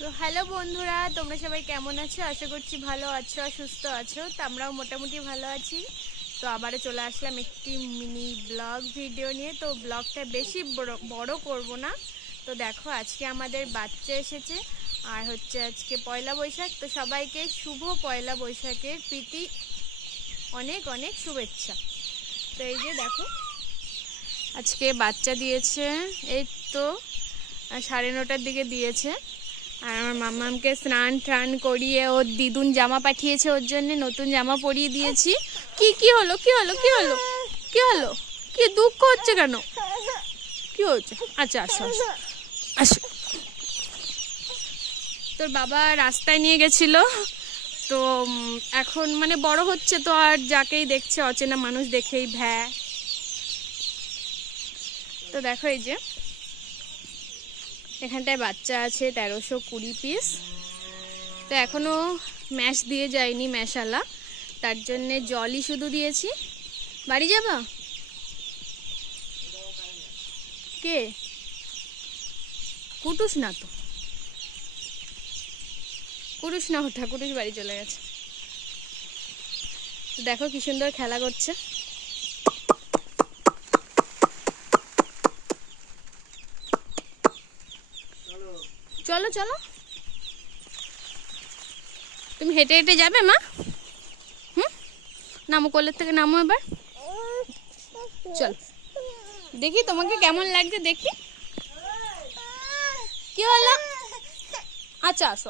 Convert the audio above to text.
তো হ্যালো বন্ধুরা, তোমরা সবাই কেমন আছো? আশা করছি ভালো আছো আর সুস্থ আছো। তো আমরাও মোটামুটি ভালো আছি। তো আবারও চলে আসলাম একটি মিনি ব্লগ ভিডিও নিয়ে। তো ব্লগটা বেশি বড় বড় করব না। তো দেখো, আজকে আমাদের বাচ্চা এসেছে। আর হচ্ছে আজকে পয়লা বৈশাখ। তো সবাইকে শুভ পয়লা বৈশাখের প্রীতি, অনেক অনেক শুভেচ্ছা। তো এই যে দেখো, আজকে বাচ্চা দিয়েছে। এই তো, সাড়ে নটার দিকে দিয়েছে। আর আমার মাম্মামকে স্নান টান করিয়ে ওর দিদুন জামা পাঠিয়েছে ওর জন্য, নতুন জামা পরিয়ে দিয়েছি। কি কি হলো কি হলো কি হলো? কি হলো? কি দুঃখ হচ্ছে কেন? কি হচ্ছে? আচ্ছা আসো আসো। আসো। তোর বাবা রাস্তায় নিয়ে গেছিল, তো এখন মানে বড় হচ্ছে তো, আর যাকেই দেখছে, অচেনা মানুষ দেখেই ভ্যা। তো দেখো এই যে এখানটায় বাচ্চা আছে তেরোশো কুড়ি পিস তো এখনও ম্যাশ দিয়ে যায়নি ম্যাশালা। তার জন্যে জলই শুধু দিয়েছি। বাড়ি যাবা? কে? কুটুস না তো। কুটুস না ওঠা, কুটুস বাড়ি চলে গেছে। দেখো কি সুন্দর খেলা করছে। চলো চলো। তুমি হেঁটে হেঁটে যাবে, মা? হুম? নামো কোলের থেকে, নামো এবার। চল। দেখি তোমাকে কেমন লাগছে, দেখি। কি হলো? আচ্ছা আসো।